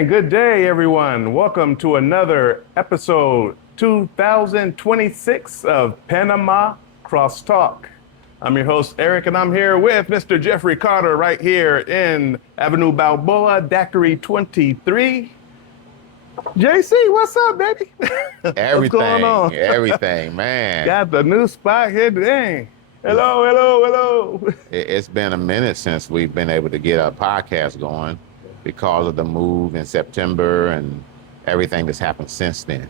and good day, everyone. Welcome to another episode 2026 of Panama Cross Talk. I'm your host, Eric, and I'm here with Mr. Jeffrey Carter right here in Avenue Balboa, Daiquiri 23. JC, what's up, baby? Everything, what's going on? everything, man. Got the new spot here. Dang. Hello. It's been a minute since we've been able to get our podcast going because of the move in September and everything that's happened since then.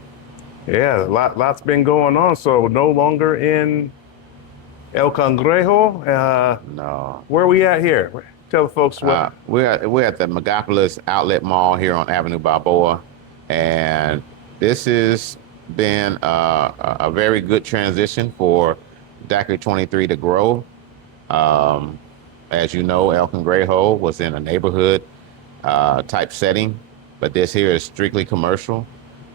Yeah, lots been going on. So no longer in El Cangrejo. No. Where are we at here? Tell the folks what. We're at the Megopolis Outlet Mall here on Avenue Balboa, and this has been a very good transition for Daiquiri 23 to grow. As you know, El Cangrejo was in a neighborhood type setting, but this here is strictly commercial.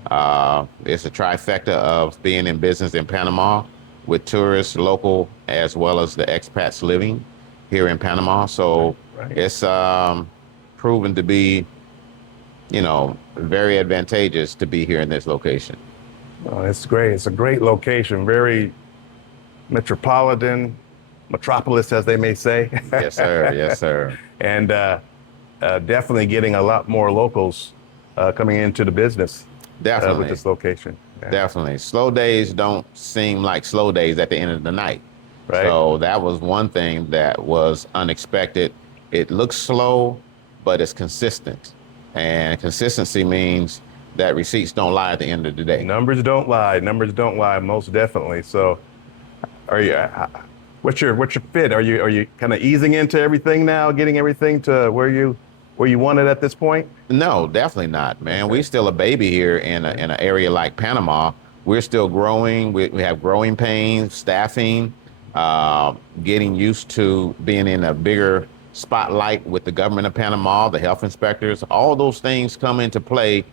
It's a trifecta of being in business in Panama with tourists, local, as well as the expats living here in Panama. So It's proven to be, very advantageous to be here in this location. Oh, it's great. It's a great location, very metropolis, as they may say. Yes, sir. Yes, sir. And definitely getting a lot more locals coming into the business. Definitely. With this location. Yeah. Definitely. Slow days don't seem like slow days at the end of the night. Right. So that was one thing that was unexpected. It looks slow, but it's consistent. And consistency means that receipts don't lie at the end of the day. Numbers don't lie, most definitely. So are you, what's your fit? Are you kind of easing into everything now, getting everything to where you want it at this point? No, definitely not, man. Okay. We're still a baby here in an area like Panama. We're still growing. We have growing pains, staffing, getting used to being in a bigger spotlight with the government of Panama, the health inspectors. All those things come into play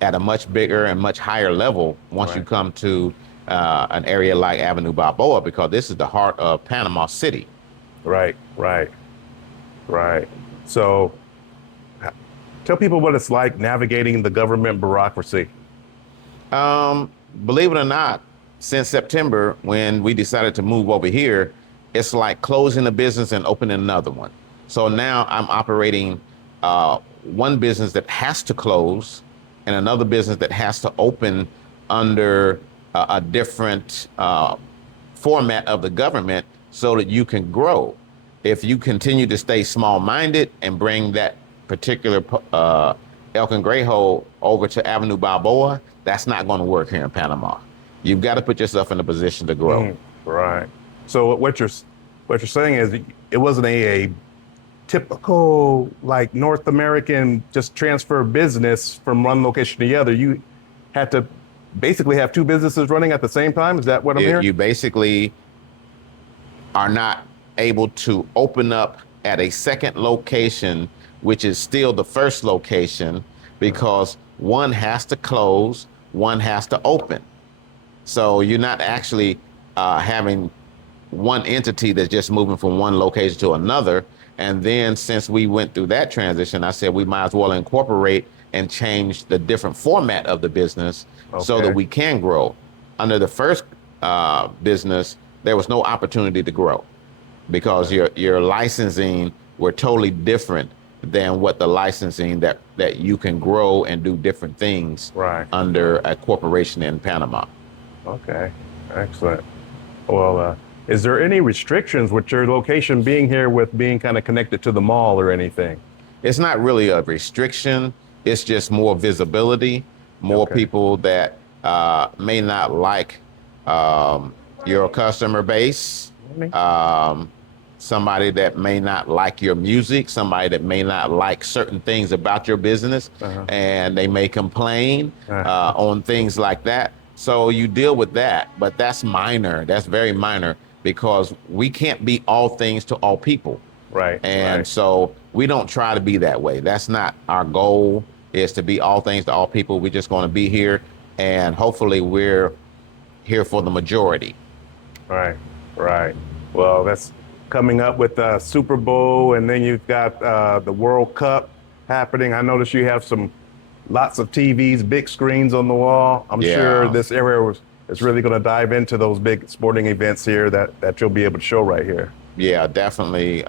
at a much bigger and much higher level once you come to an area like Avenue Balboa, because this is the heart of Panama City. Right. So tell people what it's like navigating the government bureaucracy. Believe it or not, since September, when we decided to move over here, it's like closing a business and opening another one. So now I'm operating one business that has to close and another business that has to open under a different format of the government so that you can grow. If you continue to stay small-minded and bring that particular El Cangrejo over to Avenue Balboa, that's not going to work here in Panama. You've got to put yourself in a position to grow. Right. So what you're saying is it wasn't a typical like North American just transfer business from one location to the other. You had to basically have two businesses running at the same time. Is that what I'm hearing? You basically are not able to open up at a second location, which is still the first location, because one has to close, one has to open. So you're not actually having one entity that's just moving from one location to another. And then since we went through that transition, I said we might as well incorporate and change the different format of the business so that we can grow. Under the first business, there was no opportunity to grow because your licensing were totally different than what the licensing that you can grow and do different things under a corporation in Panama. Okay, excellent. Well, is there any restrictions with your location being here with being kind of connected to the mall or anything? It's not really a restriction. It's just more visibility, more people that may not like your customer base, somebody that may not like your music, somebody that may not like certain things about your business, and they may complain on things like that. So you deal with that, but that's minor. That's very minor because we can't be all things to all people. And so we don't try to be that way. That's not our goal, is to be all things to all people. We're just going to be here, and hopefully we're here for the majority. Right. Well, that's coming up with the Super Bowl, and then you've got the World Cup happening. I noticed you have some lots of TVs, big screens on the wall. I'm sure Yeah. this area is really going to dive into those big sporting events here that you'll be able to show right here. Yeah, definitely.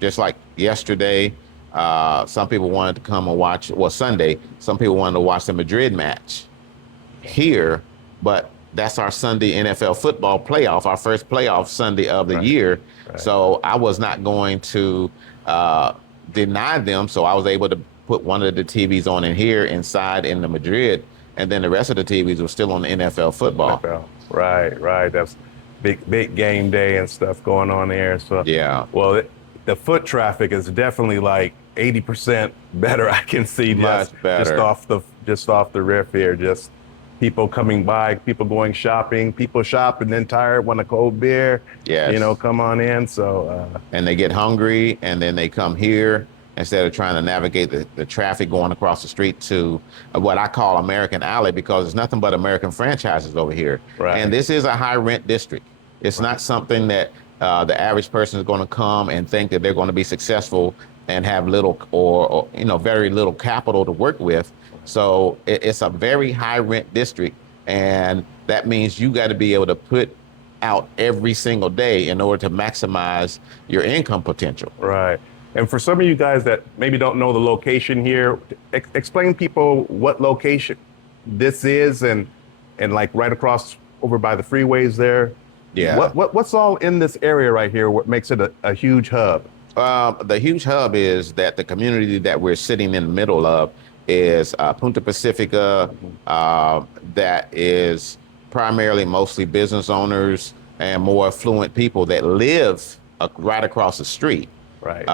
Just like yesterday, some people wanted to come and watch, well, Sunday, some people wanted to watch the Madrid match here, but that's our Sunday NFL football playoff, our first playoff Sunday of the year. Right. So I was not going to deny them. So I was able to put one of the TVs on in here inside in the Madrid, and then the rest of the TVs were still on the NFL football. NFL. Right. That's big game day and stuff going on there. So Yeah. well, the foot traffic is definitely like 80% better. I can see Much better. just off the riff here. Just people coming by, people going shopping, people shop and then tired, want a cold beer. Yes. Come on in. So and they get hungry, and then they come here instead of trying to navigate the traffic going across the street to what I call American Alley, because there's nothing but American franchises over here. Right. And this is a high rent district. It's not something that the average person is going to come and think that they're going to be successful and have little or very little capital to work with. So it's a very high rent district, and that means you got to be able to put out every single day in order to maximize your income potential. right. And for some of you guys that maybe don't know the location here, explain people what location this is and like right across over by the freeways there. Yeah. What's all in this area right here? What makes it a huge hub? The huge hub is that the community that we're sitting in the middle of is Punta Pacifica, that is primarily mostly business owners and more affluent people that live right across the street. Right.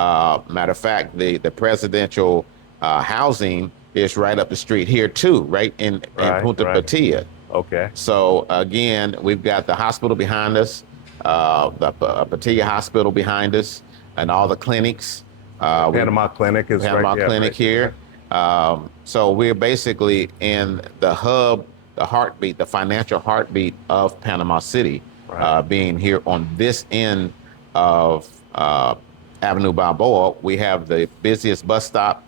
Matter of fact, the presidential housing is right up the street here too, right in Punta Patia. Okay. So again, we've got the hospital behind us, the Patia Hospital behind us, and all the clinics. Panama Clinic is Panama Clinic here. So we're basically in the hub, the heartbeat, the financial heartbeat of Panama City, being here on this end of Avenue Balboa. We have the busiest bus stop,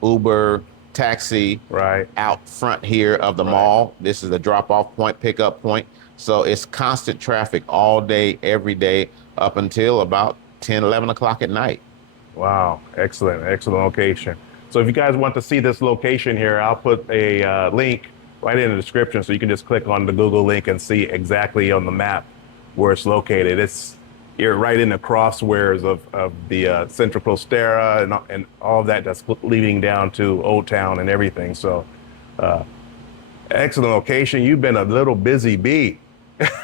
Uber, taxi, out front here of the mall. This is the drop-off point, pickup point. So it's constant traffic all day, every day, up until about 10, 11 o'clock at night. Wow, excellent location. So if you guys want to see this location here, I'll put a link right in the description, so you can just click on the Google link and see exactly on the map where it's located. You're right in the crosswires of the Central Costera and all of that that's leading down to Old Town and everything. So excellent location. You've been a little busy bee.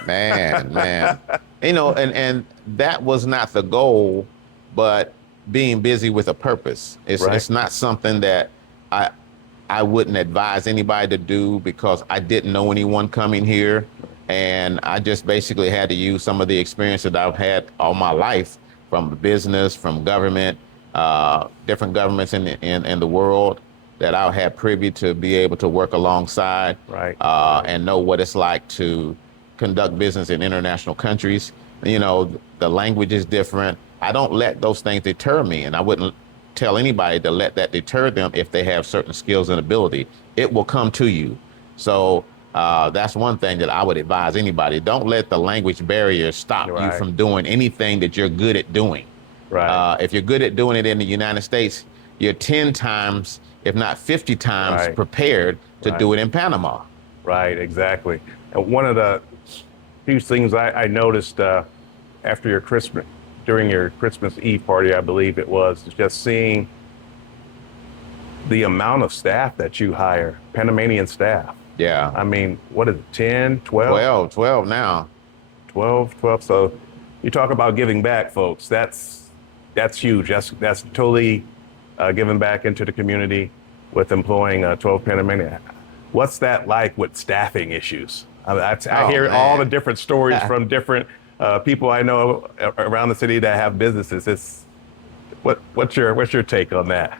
Man. And that was not the goal, but being busy with a purpose. It's not something that I wouldn't advise anybody to do, because I didn't know anyone coming here. And I just basically had to use some of the experience that I've had all my life from business, from government, different governments in the world that I've had privy to be able to work alongside, and know what it's like to conduct business in international countries. The language is different. I don't let those things deter me, and I wouldn't tell anybody to let that deter them if they have certain skills and ability. It will come to you. So that's one thing that I would advise anybody. Don't let the language barrier stop you from doing anything that you're good at doing. If you're good at doing it in the United States, you're 10 times, if not 50 times prepared to do it in Panama. Right, exactly. And one of the few things I noticed after during your Christmas Eve party, I believe it was, just seeing the amount of staff that you hire, Panamanian staff. Yeah. I mean, what is it, 10, 12? 12 now. 12. So you talk about giving back, folks. That's huge. That's totally giving back into the community with employing 12 Panamanian. What's that like with staffing issues? I hear all the different stories from different people I know around the city that have businesses. What's your take on that?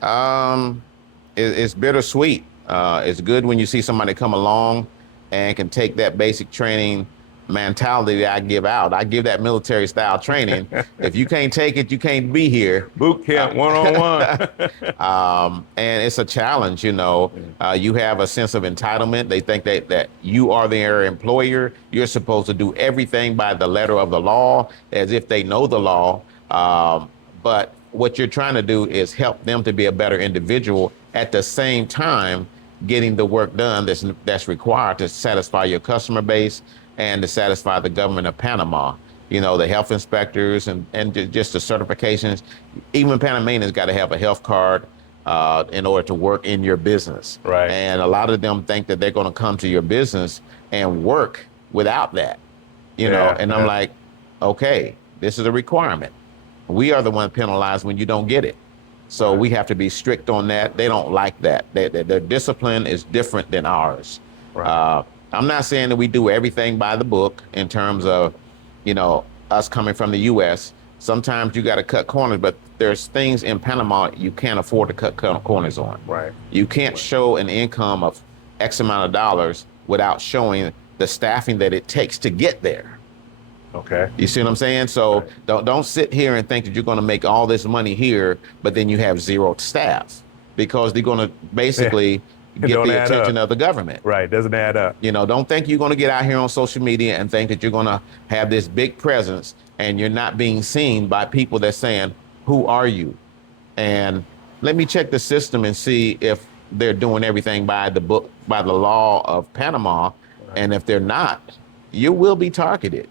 It's bittersweet. It's good when you see somebody come along and can take that basic training, mentality I give out. I give that military style training. If you can't take it, you can't be here. Boot camp, one-on-one. And it's a challenge, you know. You have a sense of entitlement. They think that you are their employer. You're supposed to do everything by the letter of the law, as if they know the law. But what you're trying to do is help them to be a better individual, at the same time getting the work done that's required to satisfy your customer base and to satisfy the government of Panama. You know, the health inspectors and just the certifications. Even Panamanians got to have a health card in order to work in your business. Right. And a lot of them think that they're going to come to your business and work without that. You know, and I'm like, okay, this is a requirement. We are the one penalized when you don't get it. So we have to be strict on that. They don't like that. Their discipline is different than ours. Right. I'm not saying that we do everything by the book in terms of, you know, us coming from the U.S. Sometimes you got to cut corners, but there's things in Panama you can't afford to cut corners on. Right. You can't show an income of X amount of dollars without showing the staffing that it takes to get there. Okay. You see what I'm saying? So don't sit here and think that you're going to make all this money here, but then you have zero staff, because they're going to basically get the attention of the government. Right. Doesn't add up. You know, don't think you're going to get out here on social media and think that you're going to have this big presence and you're not being seen by people that's saying, who are you? And let me check the system and see if they're doing everything by the book, by the law of Panama. Right. And if they're not, you will be targeted.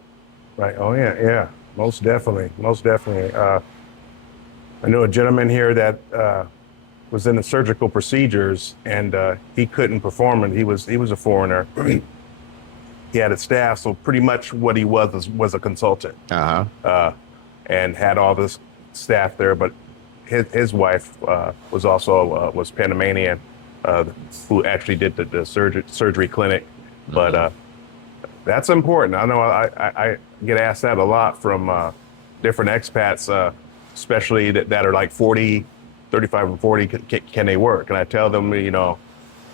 Right. Oh, yeah. Most definitely. Most definitely. I know a gentleman here that was in the surgical procedures, and he couldn't perform, and he was a foreigner. He had a staff, so pretty much what he was a consultant. And had all this staff there, but his wife was also was Panamanian, who actually did the surgery clinic. But that's important. I know I get asked that a lot from different expats, especially that are like 40, 35 and 40, can they work? And I tell them, you know,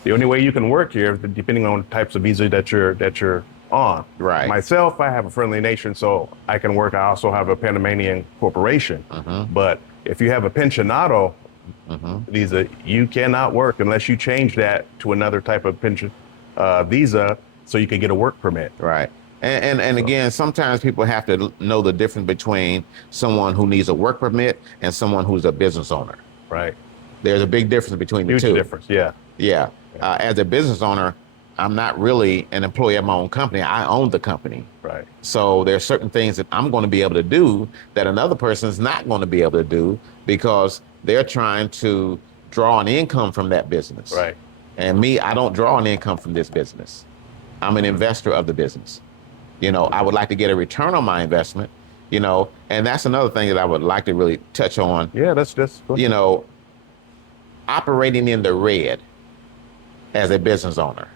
the only way you can work here, depending on types of visa that you're on. Right. Myself, I have a friendly nation, so I can work. I also have a Panamanian corporation. But if you have a Pensionado visa, you cannot work unless you change that to another type of pension visa, so you can get a work permit. Right. And again, sometimes people have to know the difference between someone who needs a work permit and someone who's a business owner. Right. There's a big difference between the two. Huge difference, yeah. Yeah. As a business owner, I'm not really an employee of my own company. I own the company. Right. So there are certain things that I'm going to be able to do that another person's not going to be able to do, because they're trying to draw an income from that business. Right. And me, I don't draw an income from this business. I'm an investor of the business. You know, I would like to get a return on my investment, you know, and that's another thing that I would like to really touch on. Yeah, that's cool. You know, operating in the red as a business owner.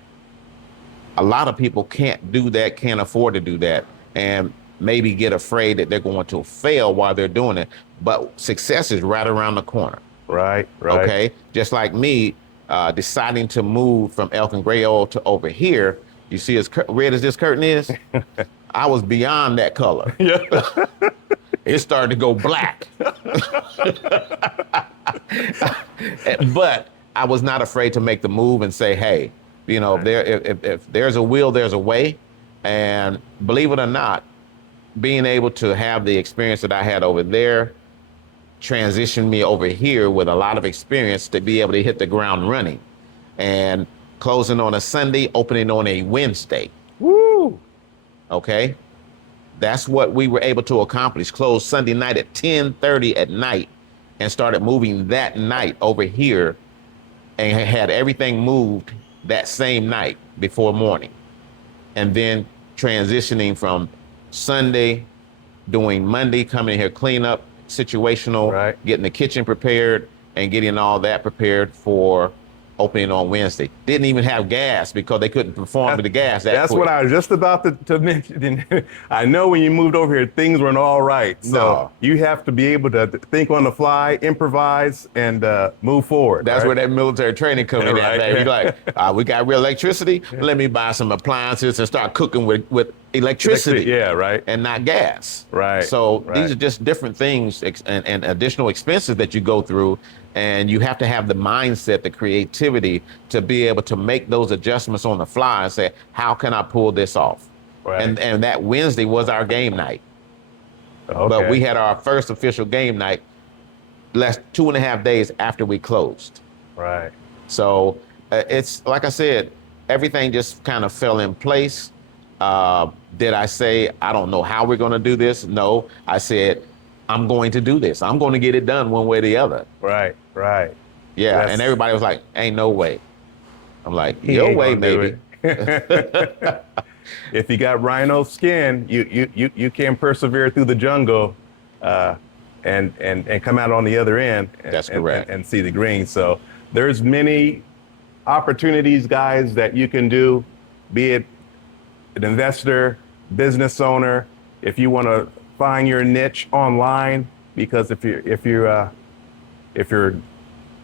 A lot of people can't do that, can't afford to do that, and maybe get afraid that they're going to fail while they're doing it. But success is right around the corner. Right. Okay. Just like me deciding to move from Elk and Gray Oil to over here. You see as red as this curtain is? I was beyond that color. Yeah. It started to go black. But I was not afraid to make the move and say, hey, you know, if there's a will, there's a way. And believe it or not, being able to have the experience that I had over there transitioned me over here with a lot of experience to be able to hit the ground running. And closing on a Sunday, opening on a Wednesday. Woo! Okay? That's what we were able to accomplish. Closed Sunday night at 10:30 at night and started moving that night over here, and had everything moved that same night before morning. And then transitioning from Sunday, doing Monday, coming in here, clean up, situational, getting the kitchen prepared, and getting all that prepared for opening on Wednesday. Didn't even have gas because they couldn't perform with the gas. That's what I was just about to mention. I know when you moved over here, things weren't all right. So you have to be able to think on the fly, improvise, and move forward. That's where that military training comes in. You're like, we got real electricity. Let me buy some appliances and start cooking with electricity, Yeah, right. and not gas. Right. So Right. these are just different things and additional expenses that you go through, and you have to have the mindset, the creativity to be able to make those adjustments on the fly and say, how can I pull this off? Right. And that Wednesday was our game night. Okay. But we had our first official game night less 2.5 days after we closed. Right. So it's like I said, everything just kind of fell in place. Did I say, I don't know how we're going to do this? No, I said, I'm going to do this. I'm going to get it done one way or the other. Right. Right. Yeah. That's- And everybody was like, ain't no way. I'm like, He your ain't way, gonna do maybe. it. If you got rhino skin, you can persevere through the jungle, and come out on the other end. That's correct. And see the green. So there's many opportunities, guys, that you can do, be it an investor, business owner, if you want to find your niche online, because if you're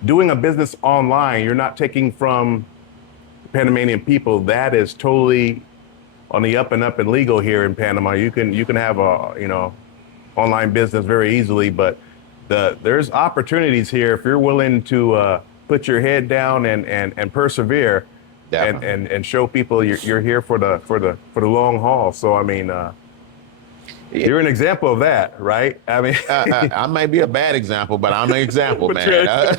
doing a business online, you're not taking from Panamanian people. That is totally on the up and up and legal here in Panama. You can have a online business very easily, but there's opportunities here if you're willing to put your head down and persevere. Definitely. and show people you're here for the long haul. So I mean, you're an example of that, right? I mean, I might be a bad example, but I'm an example, man.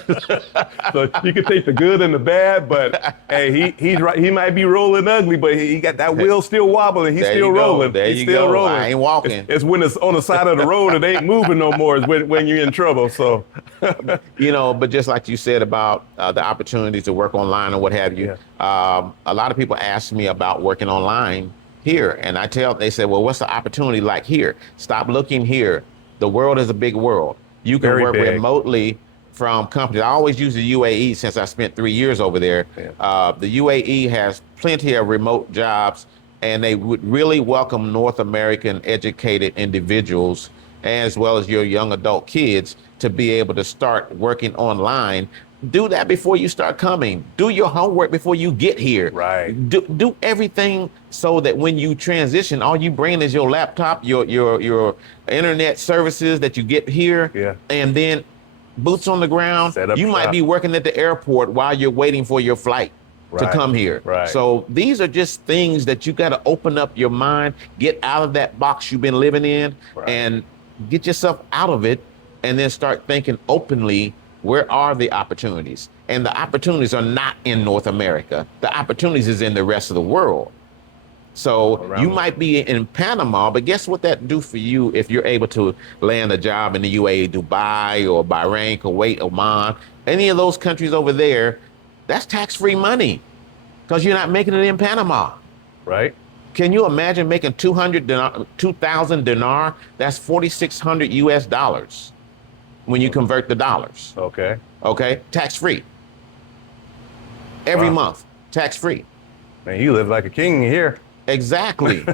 so you can take the good and the bad, but hey, he's right. He might be rolling ugly, but he got that wheel still wobbling. He's There still you go. rolling. There He's you still go. rolling. I ain't walking. It's when it's on the side of the road and it ain't moving no more. Is when you're in trouble. So, But just like you said about the opportunities to work online and what have you, a lot of people ask me about working online here. And they say, well, what's the opportunity like here? Stop looking here. The world is a big world. You can Very work big. remotely from companies. I always use the UAE since I spent 3 years over there. Yeah. The UAE has plenty of remote jobs, and they would really welcome North American educated individuals, as well as your young adult kids, to be able to start working online. Do that before you start coming. Do your homework before you get here. Right. Do everything so that when you transition, all you bring is your laptop, your internet services that you get here, and then boots on the ground. Set up you might shop. be working at the airport while you're waiting for your flight to Right. come here. Right. So these are just things that you got to open up your mind, get out of that box you've been living in, Right. and get yourself out of it, and then start thinking openly, where are the opportunities? And the opportunities are not in North America. The opportunities is in the rest of the world. So you might be in Panama, but guess what that do for you if you're able to land a job in the UAE, Dubai, or Bahrain, Kuwait, Oman, any of those countries over there? That's tax-free money because you're not making it in Panama. Right. Can you imagine making 2,000 dinar? That's 4,600 US dollars when you convert the dollars. Okay. Okay, tax-free. Every Wow. month, tax-free. Man, you live like a king here. Exactly.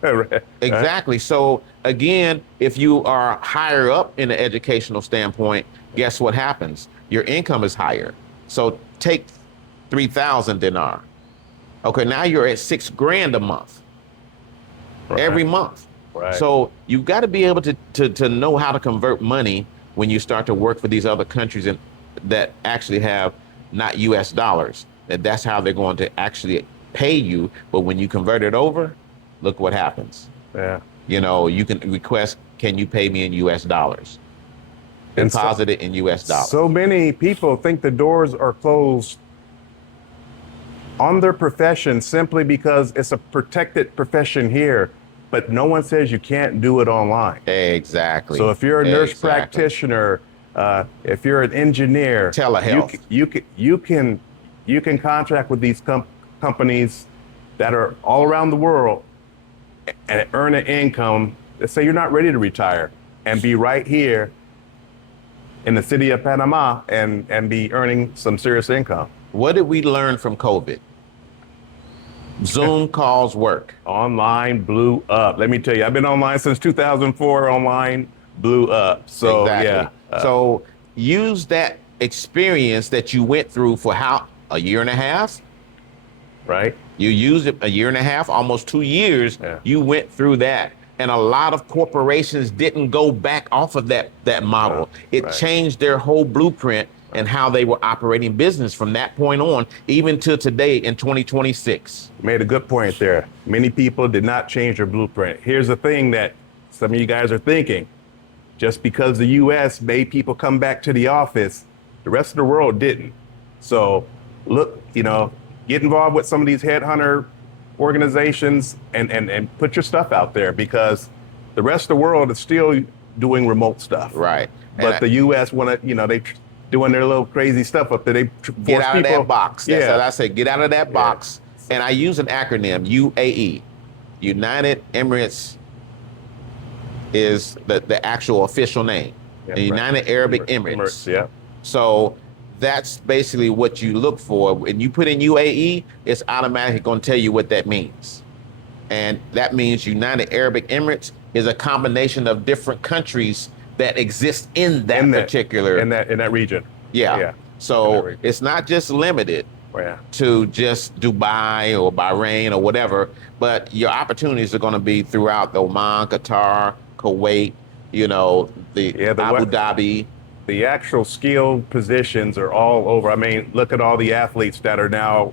Right. Exactly. So again, if you are higher up in the educational standpoint, guess what happens? Your income is higher. So take 3,000 dinar. Okay, now you're at $6,000 a month. Right. Every month. Right. So you've got to be able to know how to convert money when you start to work for these other countries that actually have not US dollars. That's how they're going to actually pay you. But when you convert it over, look what happens. Yeah. You can request, can you pay me in US dollars? And Deposit it in US dollars. So many people think the doors are closed on their profession simply because it's a protected profession here, but no one says you can't do it online. Exactly. So if you're a nurse Exactly. practitioner, if you're an engineer, Telehealth. you can contract with these companies that are all around the world and earn an income. Let's say you're not ready to retire and be right here in the city of Panama and be earning some serious income. What did we learn from COVID? Zoom calls work. Online blew up. Let me tell you, I've been online since 2004. Online blew up. So Exactly. yeah. So use that experience that you went through for a year and a half? Right. You used it a year and a half, almost 2 years. Yeah. You went through that. And a lot of corporations didn't go back off of that model. It Right. changed their whole blueprint and how they were operating business from that point on, even to today in 2026. You made a good point there. Many people did not change their blueprint. Here's the thing that some of you guys are thinking. Just because the US made people come back to the office, the rest of the world didn't. So look, get involved with some of these headhunter organizations and put your stuff out there, because the rest of the world is still doing remote stuff. Right. But the US want to, they doing their little crazy stuff up there. They get out of that box. That's what I say. Get out of that box. And I use an acronym, UAE. United Emirates is the actual official name. The United Arab Emirates. Yeah. So that's basically what you look for. When you put in UAE, it's automatically going to tell you what that means. And that means United Arab Emirates is a combination of different countries that exist in that particular in that region. Yeah. So it's not just limited to just Dubai or Bahrain or whatever, but your opportunities are going to be throughout the Oman, Qatar, Kuwait, Abu Dhabi. The actual skilled positions are all over. I mean, look at all the athletes that are now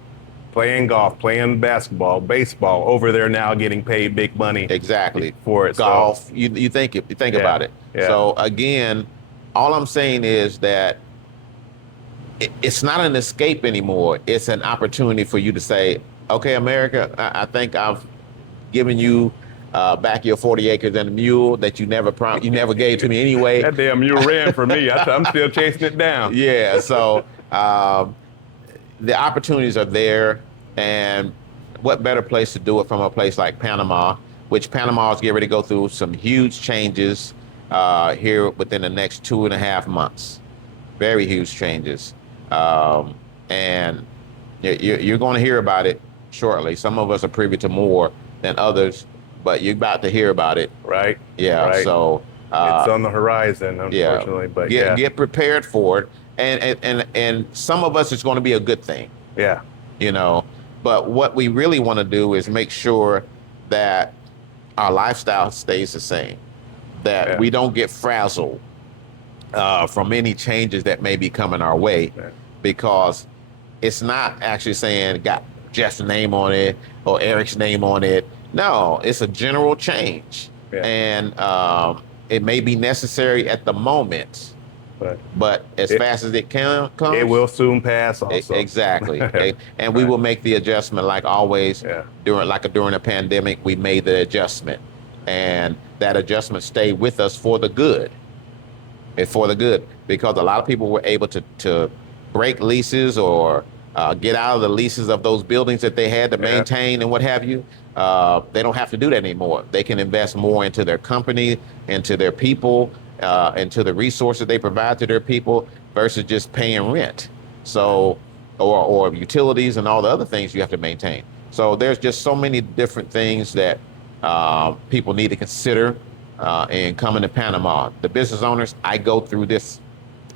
playing golf, playing basketball, baseball over there now, getting paid big money. Exactly. For it. Golf. So, you think about it. Yeah. So again, all I'm saying is that it's not an escape anymore. It's an opportunity for you to say, okay, America, I think I've given you back your 40 acres and a mule that you never gave to me anyway. That damn mule ran for me. I'm still chasing it down. Yeah. So the opportunities are there, and what better place to do it from a place like Panama, which Panama is getting ready to go through some huge changes here within the next 2.5 months. Very huge changes. And you're going to hear about it shortly. Some of us are privy to more than others, but you're about to hear about it. Right. Yeah. Right. So it's on the horizon, unfortunately. But get prepared for it. And some of us, it's going to be a good thing. Yeah. But what we really want to do is make sure that our lifestyle stays the same, that we don't get frazzled from any changes that may be coming our way, because it's not actually saying got Jeff's name on it or Eric's name on it. No, it's a general change. Yeah. And it may be necessary at the moment, but as fast as it comes, it will soon pass also. Exactly. And we will make the adjustment like always. During a pandemic, we made the adjustment, and that adjustment stayed with us for the good. It's for the good, because a lot of people were able to break leases or get out of the leases of those buildings that they had to maintain and what have you. They don't have to do that anymore. They can invest more into their company, into their people, into the resources they provide to their people, versus just paying rent. So, or utilities and all the other things you have to maintain. So there's just so many different things that people need to consider in coming to Panama. The business owners, I go through this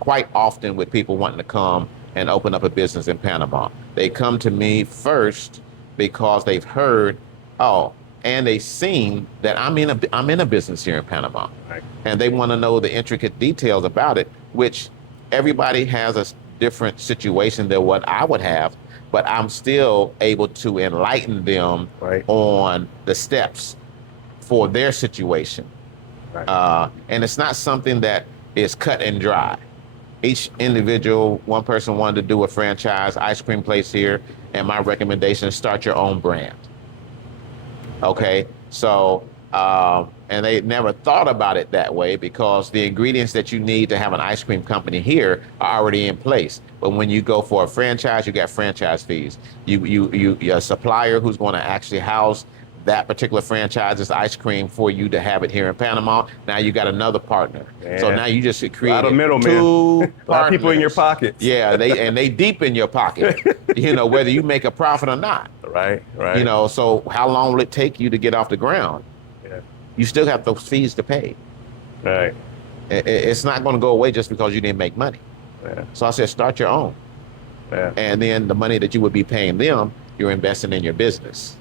quite often with people wanting to come and open up a business in Panama. They come to me first because they've heard, and they've seen that I'm in a business here in Panama. Right. And they want to know the intricate details about it, which everybody has a different situation than what I would have, but I'm still able to enlighten them on the steps for their situation. Right. And it's not something that is cut and dry. Each individual, one person wanted to do a franchise ice cream place here, and my recommendation is start your own brand. Okay, so, and they never thought about it that way, because the ingredients that you need to have an ice cream company here are already in place. But when you go for a franchise, you got franchise fees. You're a supplier who's going to actually house that particular franchise's ice cream for you to have it here in Panama. Now you got another partner. Yeah. So now you just created a lot of middlemen. Two a lot of people in your pockets. Yeah, they deep in your pocket, whether you make a profit or not. Right. So how long will it take you to get off the ground? Yeah. You still have those fees to pay. Right. It's not going to go away just because you didn't make money. Yeah. So I said, start your own. Yeah. And then the money that you would be paying them, you're investing in your business.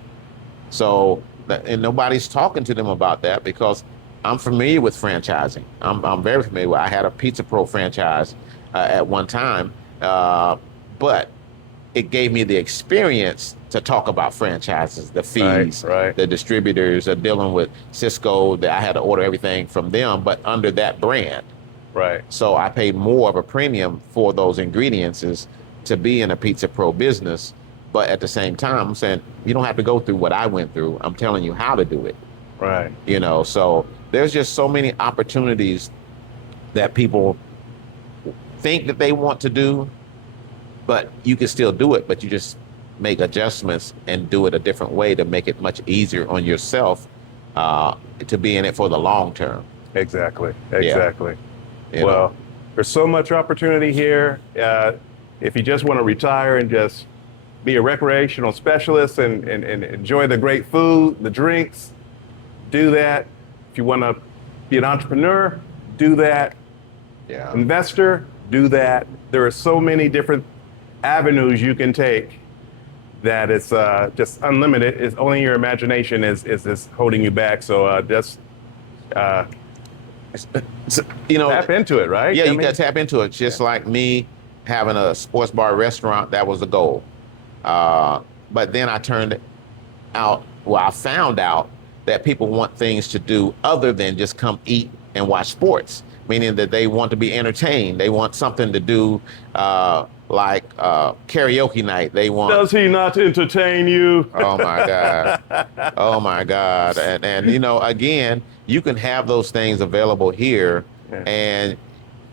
So, and nobody's talking to them about that because I'm familiar with franchising. I'm very familiar with. I had a Pizza Pro franchise at one time, but it gave me the experience to talk about franchises, the fees, right. the distributors, dealing with Cisco. That I had to order everything from them, but under that brand. Right. So I paid more of a premium for those ingredients to be in a Pizza Pro business. But at the same time, I'm saying you don't have to go through what I went through. I'm telling you how to do it. Right. You know, so there's just so many opportunities that people think that they want to do, but you can still do it, but you just make adjustments and do it a different way to make it much easier on yourself to be in it for the long term. Exactly. You Well, know. there's so much opportunity here. If you just want to retire and just be a recreational specialist and enjoy the great food, the drinks, do that. If you want to be an entrepreneur, do that. Yeah. Investor, do that. There are so many different avenues you can take that it's just unlimited. It's only your imagination is holding you back. So just you know, tap into it, right? Yeah, you got to tap into it. Just like me having a sports bar restaurant, that was the goal. But then I found out that people want things to do other than just come eat and watch sports, meaning that they want to be entertained. They want something to do like karaoke night. They want. Does he not entertain you? Oh my God. Oh my God. And you know, again, you can have those things available here. Yeah. And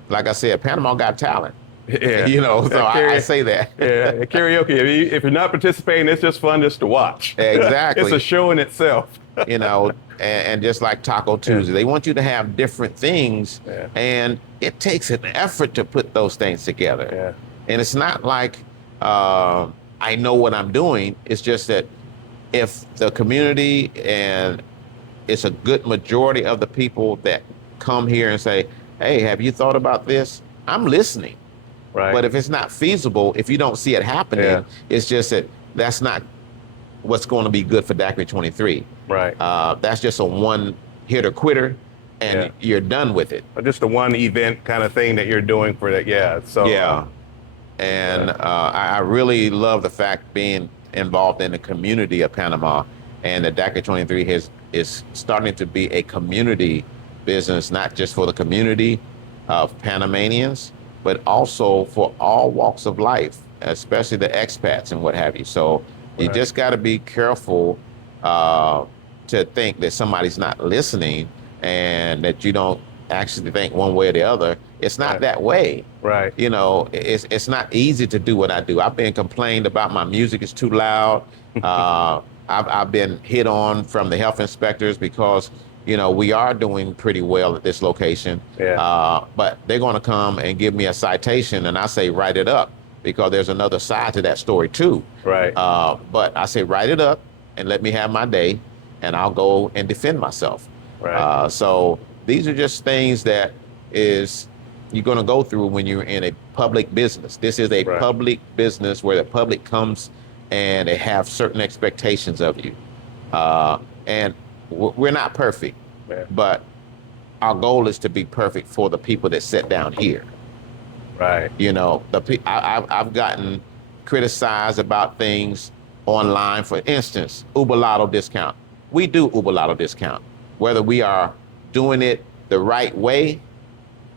like I said, Panama got talent. Yeah. You know, so I say that. Yeah, karaoke. If you're not participating, it's just fun just to watch. Exactly. It's a show in itself. You know, and just like Taco Tuesday, they want you to have different things, and it takes an effort to put those things together. Yeah. And it's not like I know what I'm doing. It's just that if the community and it's a good majority of the people that come here and say, hey, have you thought about this? I'm listening. Right. But if it's not feasible, if you don't see it happening, it's just that that's not what's going to be good for Daiquiri 23. Right. That's just a one hitter quitter, and you're done with it. Or just a one event kind of thing that you're doing for that. Yeah. So. And I really love the fact being involved in the community of Panama, and the Daiquiri 23 is starting to be a community business, not just for the community of Panamanians, but also for all walks of life, especially the expats and what have you. So you just got to be careful to think that somebody's not listening and that you don't actually think one way or the other. It's not that way. Right. You know, it's not easy to do what I do. I've been complained about my music is too loud. I've been hit on from the health inspectors because, you know, we are doing pretty well at this location. But they're going to come and give me a citation, and I say, write it up, because there's another side to that story too. Right. But I say, write it up and let me have my day, and I'll go and defend myself. Right. So these are just things that you're going to go through when you're in a public business. This is a public business where the public comes and they have certain expectations of you. And we're not perfect, but our goal is to be perfect for the people that sit down here. Right. You know, I've gotten criticized about things online. For instance, Uber Lotto discount. We do Uber Lotto discount. Whether we are doing it the right way,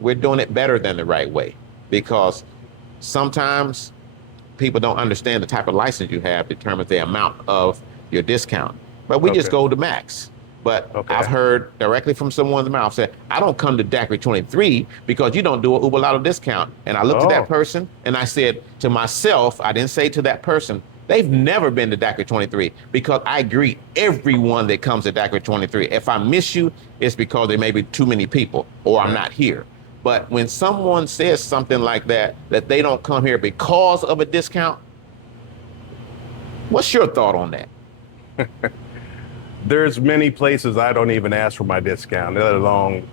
we're doing it better than the right way, because sometimes people don't understand the type of license you have determines the amount of your discount. But we just go to max. But I've heard directly from someone's mouth say, I don't come to Daiquiri 23 because you don't do an Uber Lotto discount. And I looked at that person and I said to myself, I didn't say to that person, they've never been to Daiquiri 23, because I greet everyone that comes to Daiquiri 23. If I miss you, it's because there may be too many people or I'm not here. But when someone says something like that they don't come here because of a discount, what's your thought on that? There's many places I don't even ask for my discount, let alone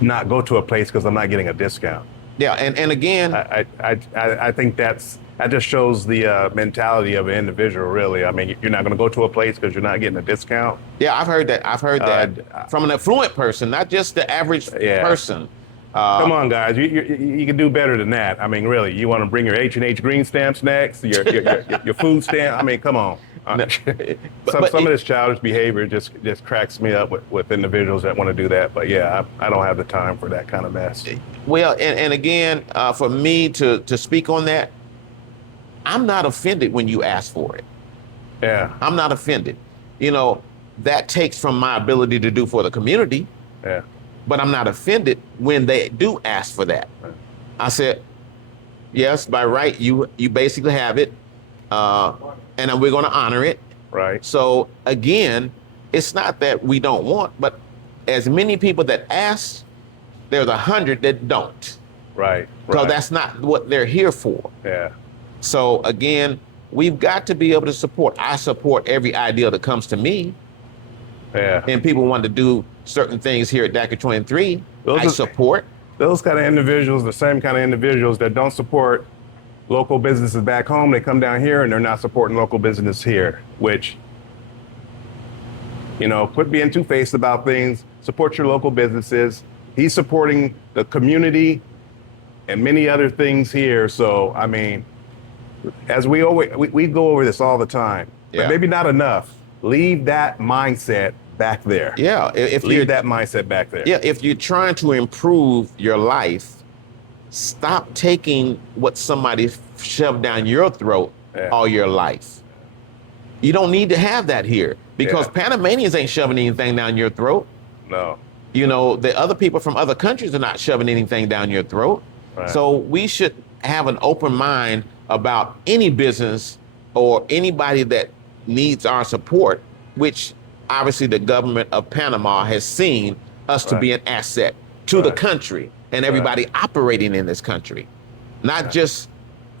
not go to a place because I'm not getting a discount. Yeah, and again, I think that just shows the mentality of an individual. Really, I mean, you're not going to go to a place because you're not getting a discount. yeah, I've heard that. I've heard that from an affluent person, not just the average person. Come on, guys, you can do better than that. I mean, really, you want to bring your H&H green stamps next, your food stamp. I mean, come on. Some of this childish behavior just cracks me up with individuals that want to do that. But yeah, I don't have the time for that kind of mess. Well, and again, for me to speak on that, I'm not offended when you ask for it. Yeah. I'm not offended. You know, that takes from my ability to do for the community. Yeah. But I'm not offended when they do ask for that. I said, yes, by right, you basically have it, and we're going to honor it. Right. So again, it's not that we don't want, but as many people that ask, there's 100 that don't. Right. Because that's not what they're here for. Yeah. So again, we've got to be able to support. I support every idea that comes to me. Yeah. And people want to do certain things here at Daiquiri 23. I support. Those kind of individuals, the same kind of individuals that don't support local businesses back home, they come down here and they're not supporting local business here, which, quit being two-faced about things, support your local businesses. He's supporting the community and many other things here. So, I mean, as we go over this all the time, but maybe not enough. Leave that mindset back there. Yeah, leave that mindset back there. Yeah, if you're trying to improve your life, stop taking what somebody shoved down your throat all your life. You don't need to have that here because Panamanians ain't shoving anything down your throat. No. The other people from other countries are not shoving anything down your throat. Right. So we should have an open mind about any business or anybody that needs our support, which obviously the government of Panama has seen us to be an asset to the country and everybody operating in this country, not just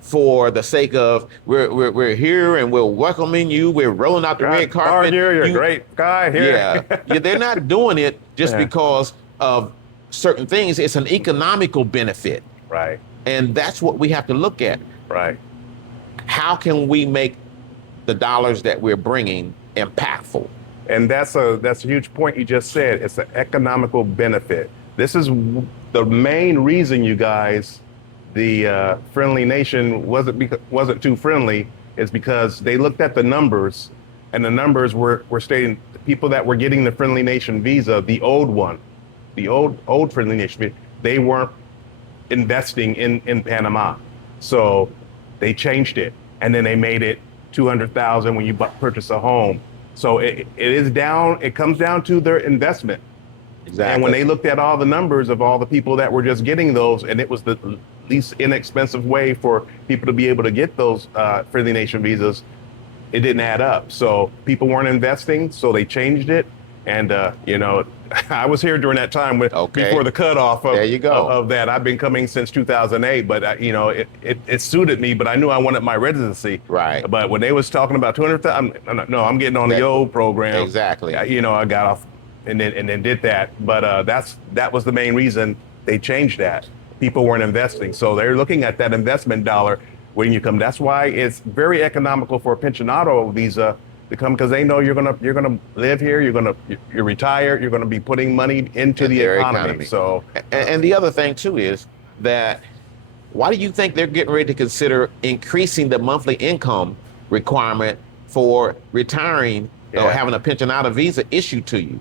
for the sake of we're here and we're welcoming you, we're rolling out the red carpet. You're a great guy here. Yeah, they're not doing it just because of certain things. It's an economical benefit. Right. And that's what we have to look at. Right. How can we make the dollars that we're bringing impactful? And that's a huge point you just said. It's an economical benefit. This is the main reason, you guys, the friendly nation wasn't too friendly, is because they looked at the numbers, and the numbers were stating the people that were getting the friendly nation visa, the old one, the old friendly nation visa, they weren't investing in Panama. So they changed it, and then they made it 200,000 when you purchase a home. So it comes down to their investment. Exactly. And when they looked at all the numbers of all the people that were just getting those, and it was the least inexpensive way for people to be able to get those friendly nation visas, it didn't add up. So people weren't investing, so they changed it. And, I was here during that time before the cutoff of that. I've been coming since 2008, but, it suited me, but I knew I wanted my residency. Right. But when they was talking about 200,000, no, I'm getting on the old program. Exactly. I got off and then did that. But that was the main reason they changed that. People weren't investing. So they're looking at that investment dollar when you come. That's why it's very economical for a Pensionado visa to come, because they know you're gonna live here, you're retired, you're gonna be putting money into the economy. So and the other thing too is that why do you think they're getting ready to consider increasing the monthly income requirement for retiring or having a Pensionado visa issued to you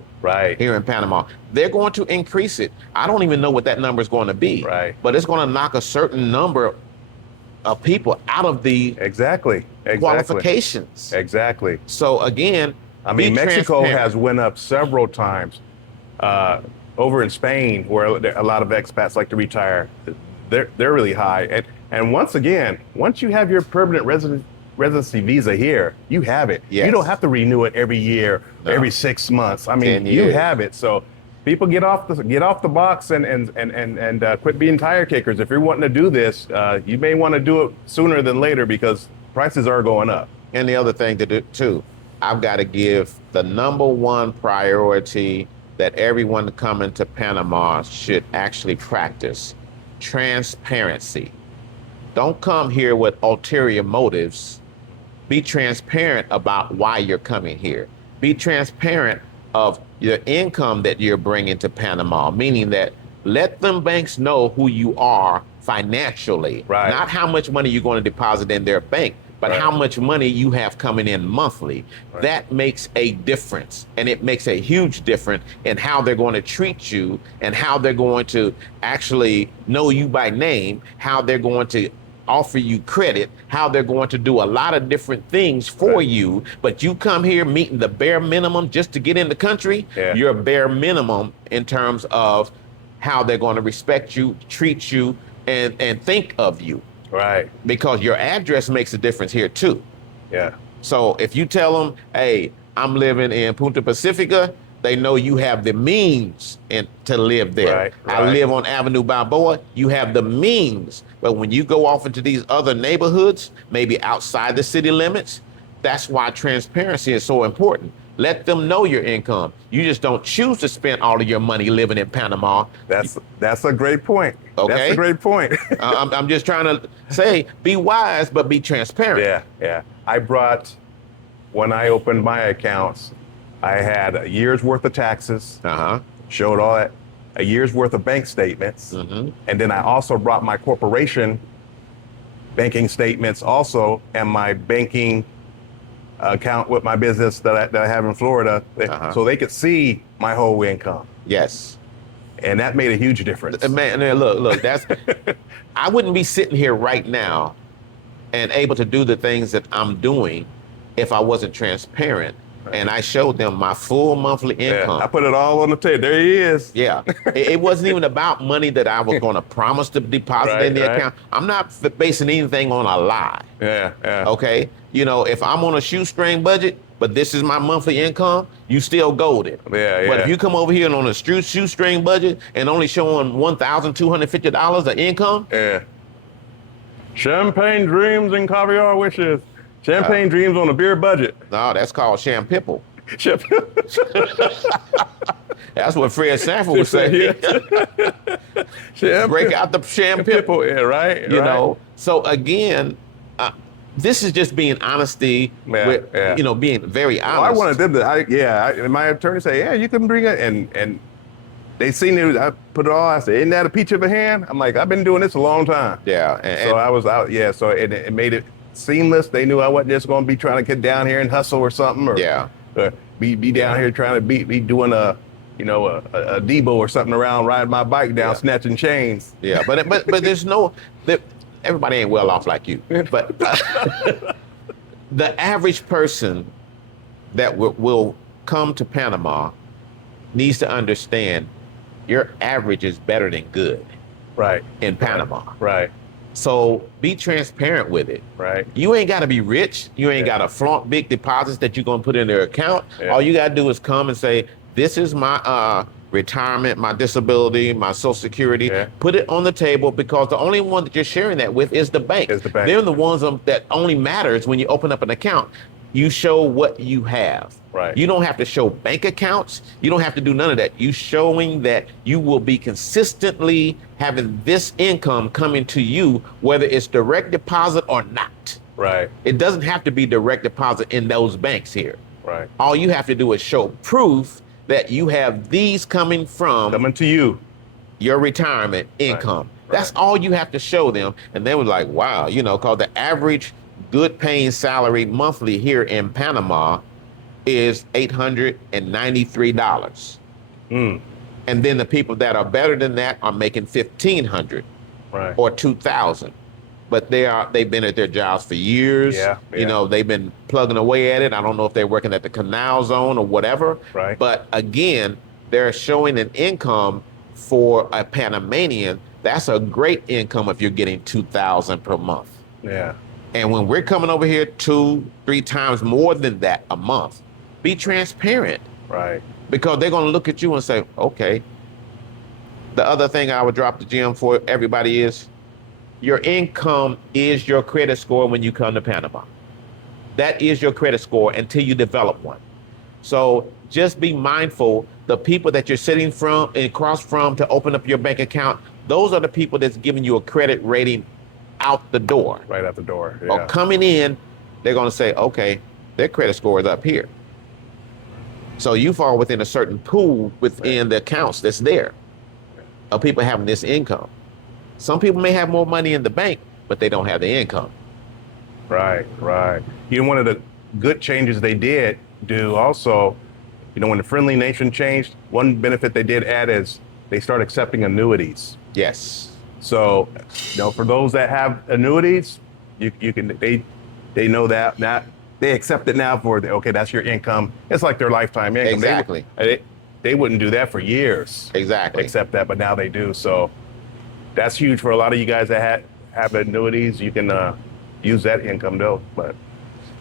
here in Panama? They're going to increase it. I don't even know what that number is going to be, but it's going to knock a certain number of people out of the qualifications. Exactly. So again, I mean, Mexico has went up several times. Over in Spain, where a lot of expats like to retire, they're really high. And once again, once you have your permanent residency visa here, you have it. Yes. You don't have to renew it every year, every 6 months. I mean, you have it. So people get off the box and quit being tire kickers. If you're wanting to do this, you may want to do it sooner than later because prices are going up. And the other thing to do too, I've got to give the number one priority that everyone coming to Panama should actually practice transparency. Don't come here with ulterior motives. Be transparent about why you're coming here. Be transparent of your income that you're bringing to Panama, meaning that let them banks know who you are financially, Right. not how much money you're going to deposit in their bank, but Right. how much money you have coming in monthly. Right. That makes a difference, and it makes a huge difference in how they're going to treat you and how they're going to actually know you by name, how they're going to offer you credit, how they're going to do a lot of different things for Right. you. But you come here meeting the bare minimum just to get in the country, Yeah. you're bare minimum in terms of how they're going to respect you, treat you, and think of you, Right. because your address makes a difference here too. Yeah. So if you tell them, hey, I'm living in Punta Pacifica, they know you have the means to live there. Right, I right. live on Avenue Balboa, you have the means. But when you go off into these other neighborhoods, maybe outside the city limits, that's why transparency is so important. Let them know your income. You just don't choose to spend all of your money living in Panama. That's a great point. Okay. That's a great point. I'm just trying to say, be wise, but be transparent. Yeah, yeah. When I opened my accounts, I had a year's worth of taxes, Uh-huh. showed all that, a year's worth of bank statements. Mm-hmm. And then I also brought my corporation banking statements also, and my banking account with my business that I have in Florida, so they could see my whole income. Yes. And that made a huge difference. Man, look, I wouldn't be sitting here right now and able to do the things that I'm doing if I wasn't transparent. And I showed them my full monthly income. Yeah, I put it all on the table. There he is. Yeah. It wasn't even about money that I was going to promise to deposit in the account. I'm not basing anything on a lie. Yeah, yeah. Okay. You know, if I'm on a shoestring budget, but this is my monthly income, you still golden. Yeah, yeah. But if you come over here and on a shoestring budget and only showing $1,250 of income, Yeah. Champagne dreams and caviar wishes. Champagne dreams on a beer budget. no, that's called shampipple. That's what Fred Sanford would say. Break out the shampipple. People, yeah, right. You know. So again, this is just being honesty. Yeah, with, yeah. You know, being very honest. Well, I wanted them to. My attorney said, "Yeah, you can bring it," and they seen it. I put it all. I said, "Isn't that a peach of a hand?" I'm like, "I've been doing this a long time." Yeah. So I was out. Yeah. So it made it seamless. They knew I wasn't just going to be trying to get down here and hustle or something, or be down here trying to be doing a Debo or something around, riding my bike down, snatching chains. Yeah, but there's no. Everybody ain't well off like you. But the average person that will come to Panama needs to understand your average is better than good Right. in Panama. Right. So be transparent with it. Right. You ain't got to be rich. You ain't got to flaunt big deposits that you're going to put in their account. Yeah. All you got to do is come and say, this is my retirement, my disability, my Social Security. Yeah. Put it on the table, because the only one that you're sharing that with is the bank. Is the bank. They're the ones that only matters when you open up an account. You show what you have. Right. You don't have to show bank accounts. You don't have to do none of that. You showing that you will be consistently having this income coming to you, whether it's direct deposit or not. Right. It doesn't have to be direct deposit in those banks here. Right. All you have to do is show proof that you have these coming from Coming to you. your retirement income. Right. That's all you have to show them. And they were like, wow, because the average good paying salary monthly here in Panama is $893. Mm. And then the people that are better than that are making $1,500 Right. or $2,000. But they've been at their jobs for years. Yeah, You know, they've been plugging away at it. I don't know if they're working at the canal zone or whatever. Right. But again, they're showing an income for a Panamanian. That's a great income if you're getting $2,000 per month. Yeah. And when we're coming over here 2-3 times more than that a month, be transparent, Right. because they're going to look at you and say, okay. The other thing I would drop the gem for everybody is your income is your credit score when you come to Panama. That is your credit score until you develop one. So just be mindful, the people that you're sitting across from to open up your bank account, those are the people that's giving you a credit rating out the door. Right out the door. Yeah. Or coming in, they're going to say, okay, their credit score is up here. So you fall within a certain pool within the accounts that's there of people having this income. Some people may have more money in the bank, but they don't have the income. Right. You know, one of the good changes they did do also, you know, when the Friendly Nation changed, one benefit they did add is they start accepting annuities. Yes. So, you know, for those that have annuities, you can they know that now they accept it now for okay, that's your income. It's like their lifetime income. Exactly. They wouldn't do that for years. Exactly. Accept that, but now they do. So that's huge for a lot of you guys that have annuities. You can use that income though. But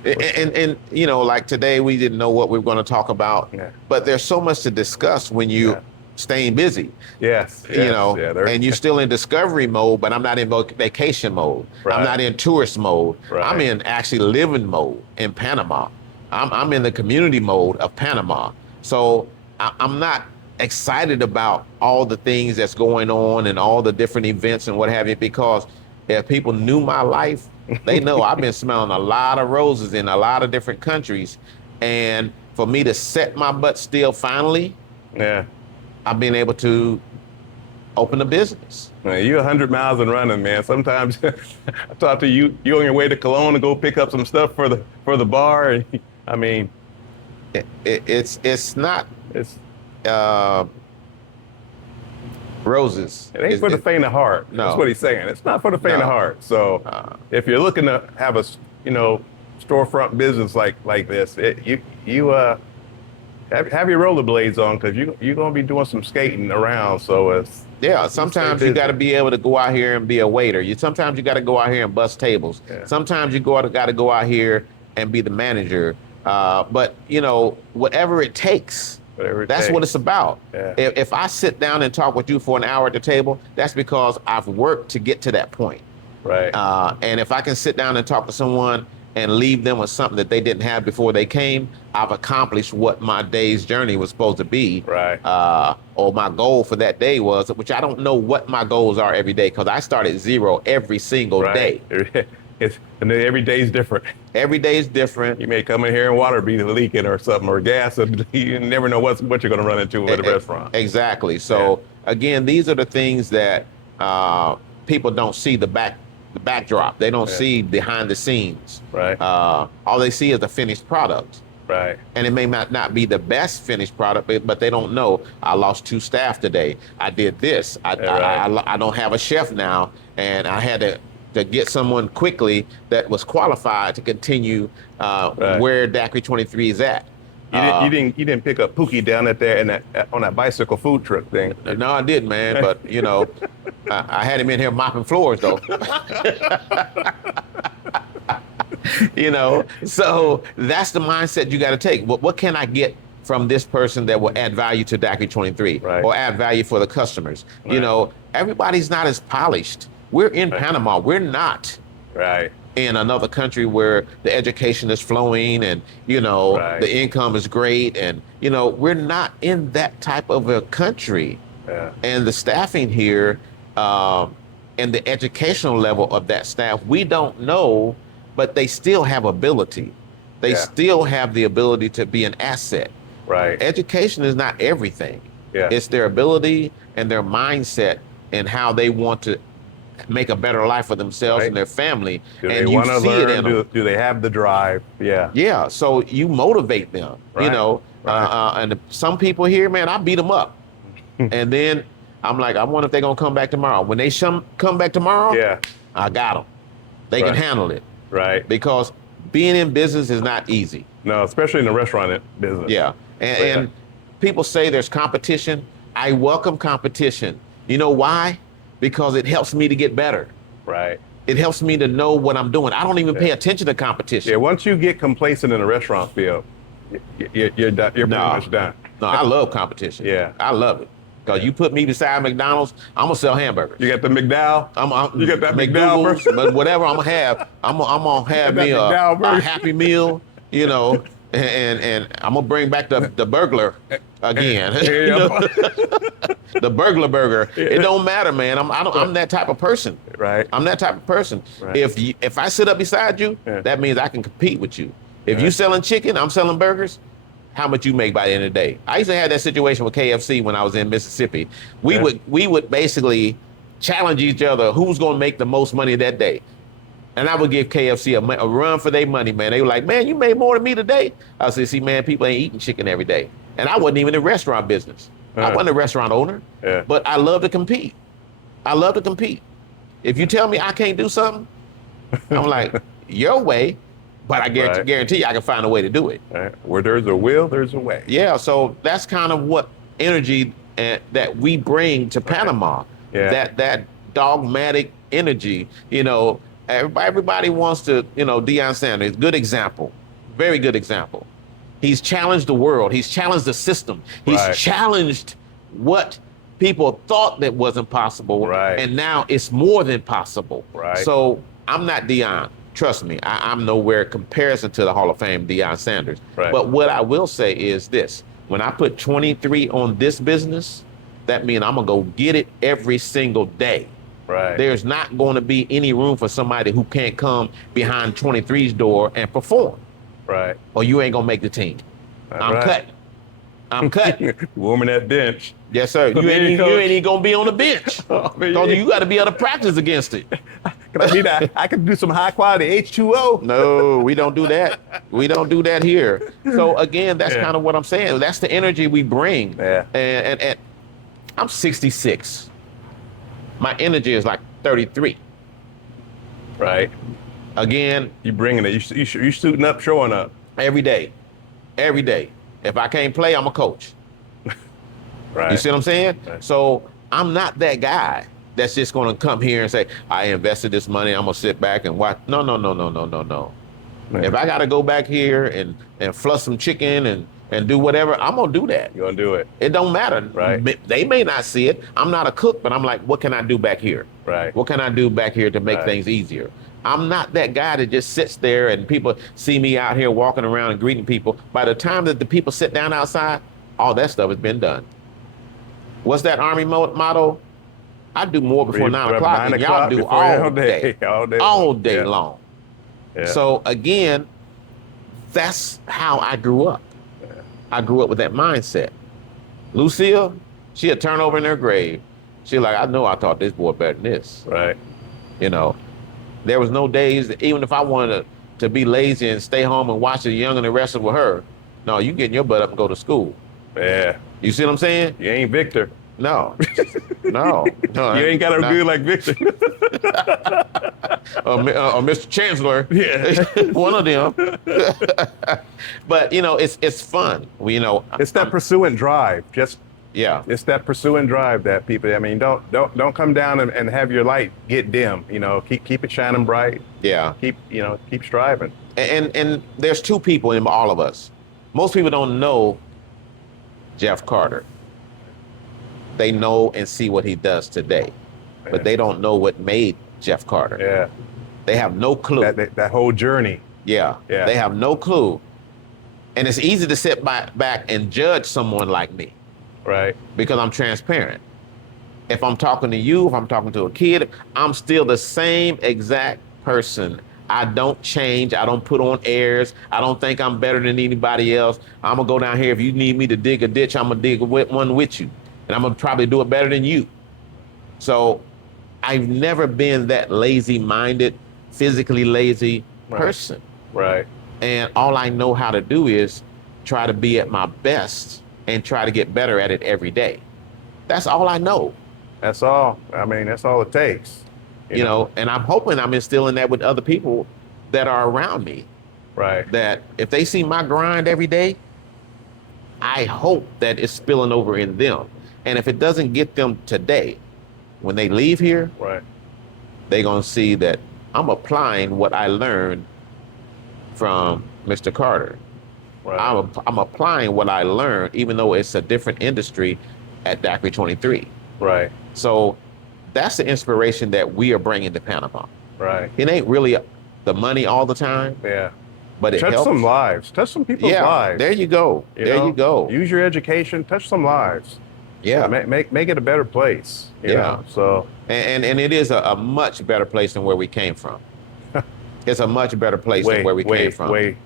and you know, like today we didn't know what we were going to talk about, but there's so much to discuss when you staying busy. Yes. You know, and you're still in discovery mode, but I'm not in vacation mode. Right. I'm not in tourist mode. Right. I'm in actually living mode in Panama. I'm in the community mode of Panama. So I'm not excited about all the things that's going on and all the different events and what have you, because if people knew my life, they know I've been smelling a lot of roses in a lot of different countries. And for me to set my butt still finally, I've been able to open a business. Man, you're 100 miles and running, man. Sometimes I talk to you, you're on your way to Cologne to go pick up some stuff for the bar. And, I mean, it's not roses. It ain't for the faint of heart. No. That's what he's saying. It's not for the faint of heart. So if you're looking to have a, you know, storefront business like this, you have your rollerblades on, because you're going to be doing some skating around. So sometimes you got to be able to go out here and be a waiter. Sometimes you got to go out here and bust tables. Sometimes you got to go out here and be the manager. But you know, whatever it takes. That's what it's about. If I sit down and talk with you for an hour at the table, that's because I've worked to get to that point. Right. And if I can sit down and talk to someone and leave them with something that they didn't have before they came, I've accomplished what my day's journey was supposed to be. Right. Or my goal for that day was, which I don't know what my goals are every day, because I start at zero every single day. And then every day's different. Every day is different. You may come in here and water be leaking or something, or gas. You never know what you're going to run into at a restaurant. Exactly. So again, these are the things that people don't see the backdrop. They don't see behind the scenes. Right. All they see is the finished product. Right. And it may not be the best finished product, but they don't know, I lost 2 staff today. I did this. I don't have a chef now, and I had to get someone quickly that was qualified to continue where Daiquiri 23 is at. You didn't pick up Pookie down at there on that bicycle food truck thing. No, I didn't, man. But you know, I had him in here mopping floors though. You know, so that's the mindset you got to take. What can I get from this person that will add value to Daiquiri 23 or add value for the customers? Right. You know, everybody's not as polished. We're in Panama. We're not in another country where the education is flowing and, you know, the income is great. And, you know, we're not in that type of a country. And the staffing here and the educational level of that staff, we don't know, but they still have ability. They still have the ability to be an asset. Right. Education is not everything. It's their ability and their mindset and how they want to make a better life for themselves and their family. And you see it in them. Do they have the drive? Yeah. So you motivate them, you know. And some people here, man, I beat them up. And then I'm like, I wonder if they're going to come back tomorrow. When they come back tomorrow, I got them. They can handle it. Right. Because being in business is not easy. No, especially in the restaurant business. Yeah. And people say there's competition. I welcome competition. You know why? Because it helps me to get better. Right. It helps me to know what I'm doing. I don't even pay attention to competition. Yeah, once you get complacent in the restaurant field, you're done. You're pretty much done. No, I love competition. I love it. Because you put me beside McDonald's, I'm gonna sell hamburgers. You got the McDowell? You got that McDowell? But whatever I'm gonna have, I'm gonna have me a Happy Meal, you know, And I'm gonna bring back the burglar again. Yeah. The burglar burger. It don't matter, man. I'm that type of person. Right. I'm that type of person. Right. If I sit up beside you, that means I can compete with you. If you selling chicken, I'm selling burgers. How much you make by the end of the day? I used to have that situation with KFC when I was in Mississippi. We would basically challenge each other who's gonna make the most money that day. And I would give KFC a run for their money, man. They were like, man, you made more than me today. I said, see, man, people ain't eating chicken every day. And I wasn't even in the restaurant business. I wasn't a restaurant owner, but I love to compete. I love to compete. If you tell me I can't do something, I'm like, your way, but I guarantee you I can find a way to do it. Right. Where there's a will, there's a way. Yeah, so that's kind of what energy that we bring to Panama. Yeah. That dogmatic energy, you know. Everybody wants to, you know, Deion Sanders, good example, very good example. He's challenged the world. He's challenged the system. He's challenged what people thought that wasn't possible. Right. And now it's more than possible. Right. So I'm not Deion. Trust me, I'm nowhere comparison to the Hall of Fame Deion Sanders. Right. But what I will say is this. When I put 23 on this business, that means I'm going to go get it every single day. Right. There's not going to be any room for somebody who can't come behind 23's door and perform. Right. Or you ain't going to make the team. I'm cutting. I'm cutting. Warming that bench. Yes, sir. You ain't even going to be on the bench. Because you got to be able to practice against it. Can I be that? I can do some high quality H2O. No, we don't do that. We don't do that here. So again, that's kind of what I'm saying. That's the energy we bring. Yeah. And I'm 66. My energy is like 33. Right. Again, You bringing it. You suiting up, showing up. every day. Every day. If I can't play, I'm a coach. Right. You see what I'm saying? Right. So I'm not that guy that's just going to come here and say, I invested this money, I'm going to sit back and watch. No. Man. If I got to go back here and flush some chicken and do whatever, I'm going to do that. You're going to do it. It don't matter. Right. They may not see it. I'm not a cook, but I'm like, what can I do back here? Right. What can I do back here to make things easier? I'm not that guy that just sits there and people see me out here walking around and greeting people. By the time that the people sit down outside, all that stuff has been done. What's that Army motto? I do more before 9 o'clock than y'all do all day. All day long. Yeah. So again, that's how I grew up. I grew up with that mindset. Lucille, she'd turn over in her grave. She's like, I know I taught this boy better than this. Right. You know, there was no days, even if I wanted to be lazy and stay home and watch the young and the wrestle with her, no, you getting your butt up and go to school. Yeah. You see what I'm saying? You ain't Victor. No. No. You ain't got to do like Victor. or Mr. Chancellor. Yeah. One of them. But, you know, it's fun. You know, It's that pursuing drive. yeah. It's that pursuing drive that people, I mean, don't come down and have your light get dim. You know, keep it shining bright. Yeah. Keep striving. And there's two people in all of us. Most people don't know Jeff Carter. They know and see what he does today, but they don't know what made Jeff Carter. Yeah. They have no clue. That whole journey. Yeah. They have no clue. And it's easy to sit back and judge someone like me. Right. Because I'm transparent. If I'm talking to you, if I'm talking to a kid, I'm still the same exact person. I don't change. I don't put on airs. I don't think I'm better than anybody else. I'm going to go down here. If you need me to dig a ditch, I'm going to dig one with you. And I'm going to probably do it better than you. So I've never been that lazy-minded, physically lazy person. Right. And all I know how to do is try to be at my best and try to get better at it every day. That's all I know. That's all. I mean, that's all it takes. You know, and I'm hoping I'm instilling that with other people that are around me. Right. That if they see my grind every day, I hope that it's spilling over in them. And if it doesn't get them today, when they leave here, right, they're going to see that I'm applying what I learned from Mr. Carter. Right. I'm applying what I learned, even though it's a different industry at Daiquiri 23. Right. So that's the inspiration that we are bringing to Panama. Right. It ain't really the money all the time. Yeah. but it touch helps. some lives, touch some people's lives. There you go. You go. Use your education, touch some lives. Yeah. Make it a better place. You know? So and it is a much better place than where we came from. It's a much better place than where we came from. Way.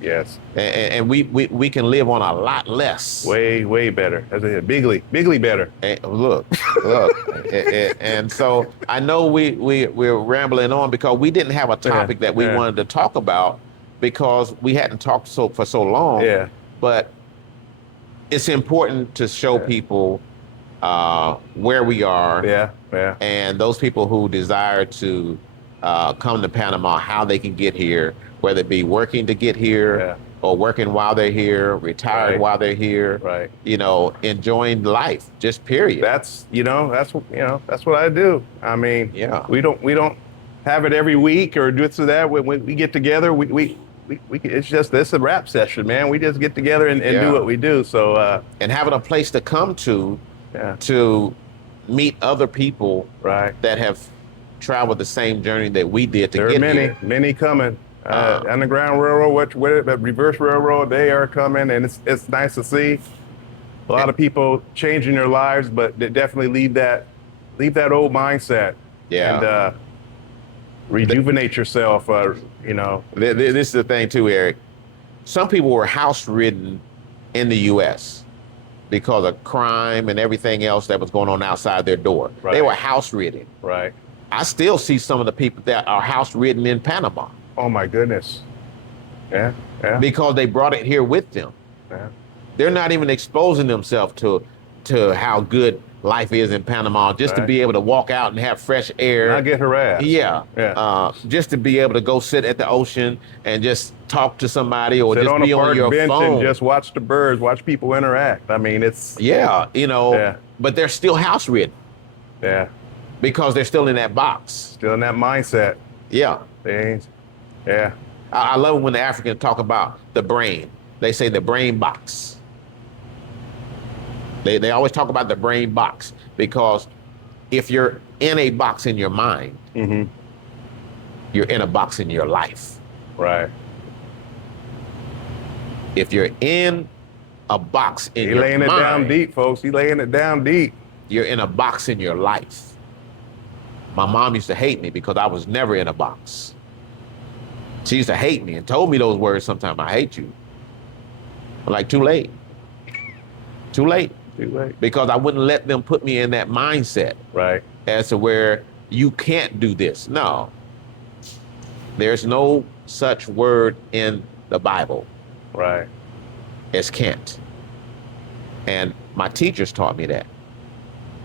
Yes. And we can live on a lot less. Way better. As I said, bigly better. And look. And so I know we're rambling on because we didn't have a topic that we wanted to talk about because we hadn't talked for so long. Yeah. But it's important to show people where we are. Yeah. And those people who desire to come to Panama, how they can get here, whether it be working to get here or working while they're here, retired while they're here, enjoying life, just period. That's what I do. I mean, we don't have it every week or do it so that when we get together, it's a rap session, man. We just get together and do what we do. So and having a place to come to meet other people that have traveled the same journey that we did to get here. There are many coming. Underground Railroad, reverse railroad, they are coming, and it's nice to see a lot of people changing their lives, but they definitely leave that old mindset and rejuvenate yourself. This is the thing too, Eric. Some people were house-ridden in the U.S. because of crime and everything else that was going on outside their door. Right. They were house-ridden. Right. I still see some of the people that are house-ridden in Panama. Oh my goodness. Yeah. Because they brought it here with them. Yeah. They're not even exposing themselves to how good life is in Panama, just to be able to walk out and have fresh air. Not get harassed. Yeah. Just to be able to go sit at the ocean and just talk to somebody or sit just on be a park on your bench phone. And just watch the birds, watch people interact. I mean, it's... But they're still house-ridden. Yeah. Because they're still in that box. Still in that mindset. Yeah. Yeah. I love it when the Africans talk about the brain. They say the brain box. They always talk about the brain box because if you're in a box in your mind, you're in a box in your life. Right. If you're in a box in your mind. He's laying it down deep, folks. He's laying it down deep. You're in a box in your life. My mom used to hate me because I was never in a box. She used to hate me and told me those words sometimes. I hate you. I'm like, too late. Too late. Because I wouldn't let them put me in that mindset. Right. As to where you can't do this. No. There's no such word in the Bible. Right. As can't. And my teachers taught me that.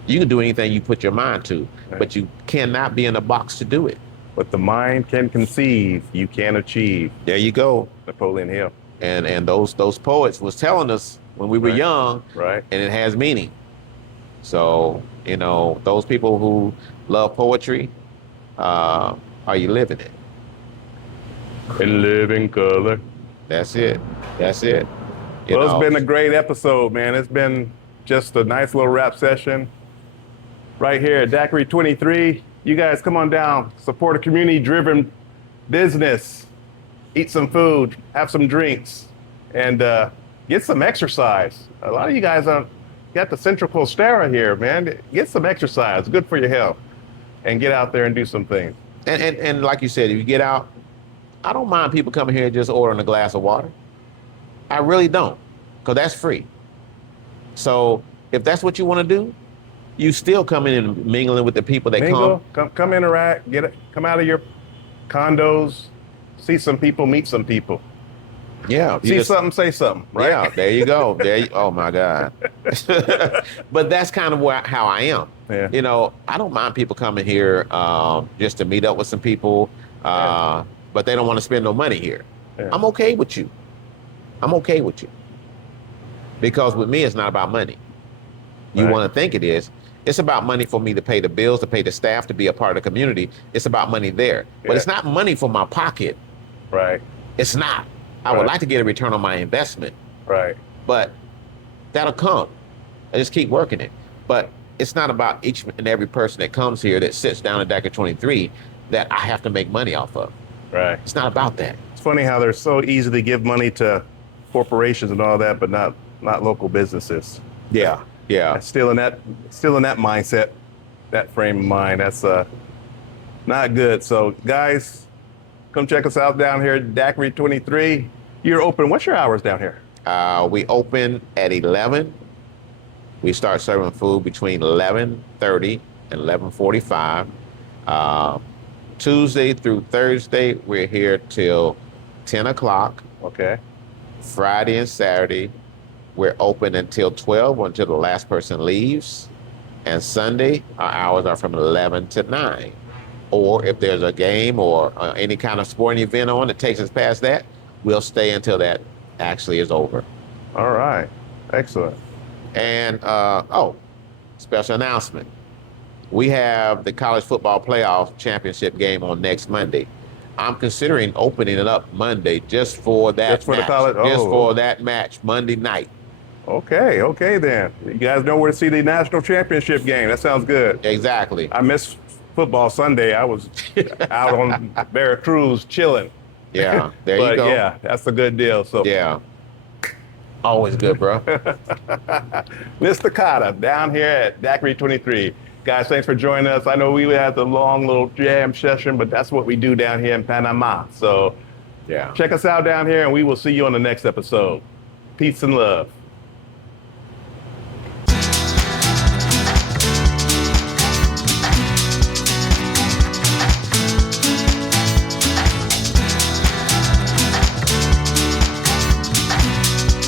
You can do anything you put your mind to, but you cannot be in a box to do it. What the mind can conceive, you can achieve. There you go. Napoleon Hill. And those poets was telling us when we were young, and it has meaning. So, those people who love poetry, are you living it? In living color. That's it. It's been a great episode, man. It's been just a nice little rap session right here at Daiquiri 23. You guys come on down, support a community-driven business, eat some food, have some drinks, and get some exercise. A lot of you guys got the Central Costera here, man. Get some exercise, good for your health, and get out there and do some things. And like you said, if you get out, I don't mind people coming here and just ordering a glass of water. I really don't, because that's free. So if that's what you want to do, you still come in and mingling with the people that come interact, come out of your condos, see some people, meet some people. Yeah. See something, say something, right? Yeah, there you go. Oh my God. But that's kind of how I am. Yeah. I don't mind people coming here just to meet up with some people, but they don't want to spend no money here. Yeah. I'm okay with you. Because with me, it's not about money. You want to think it is. It's about money for me to pay the bills, to pay the staff, to be a part of the community. It's about money there. But it's not money for my pocket. Right. It's not. I would like to get a return on my investment. Right. But that'll come. I just keep working it. But it's not about each and every person that comes here that sits down at Daiquiri 23 that I have to make money off of. Right. It's not about that. It's funny how they're so easy to give money to corporations and all that, but not local businesses. Yeah. Yeah. Still in that mindset, that frame of mind. That's not good. So guys, come check us out down here at Daiquiri 23. You're open. What's your hours down here? We open at 11. We start serving food between 11:30 and 11:45. Tuesday through Thursday, we're here till 10 o'clock. Okay. Friday and Saturday, we're open until 12, until the last person leaves. And Sunday, our hours are from 11 to 9. Or if there's a game or any kind of sporting event on that takes us past that, we'll stay until that actually is over. All right. Excellent. And, special announcement. We have the college football playoff championship game on next Monday. I'm considering opening it up Monday just for that Just for match. the college? Just Oh. for that match, Monday night. Okay then. You guys know where to see the national championship game. That sounds good. Exactly. I missed football Sunday. I was out on Veracruz chilling. Yeah, there you But go. yeah, that's a good deal. So Yeah. Always good, bro. Mr. Cotta down here at Daiquiri 23. Guys, thanks for joining us. I know we had the long little jam session, but that's what we do down here in Panama. So Yeah. check us out down here and we will see you on the next episode. Peace and love.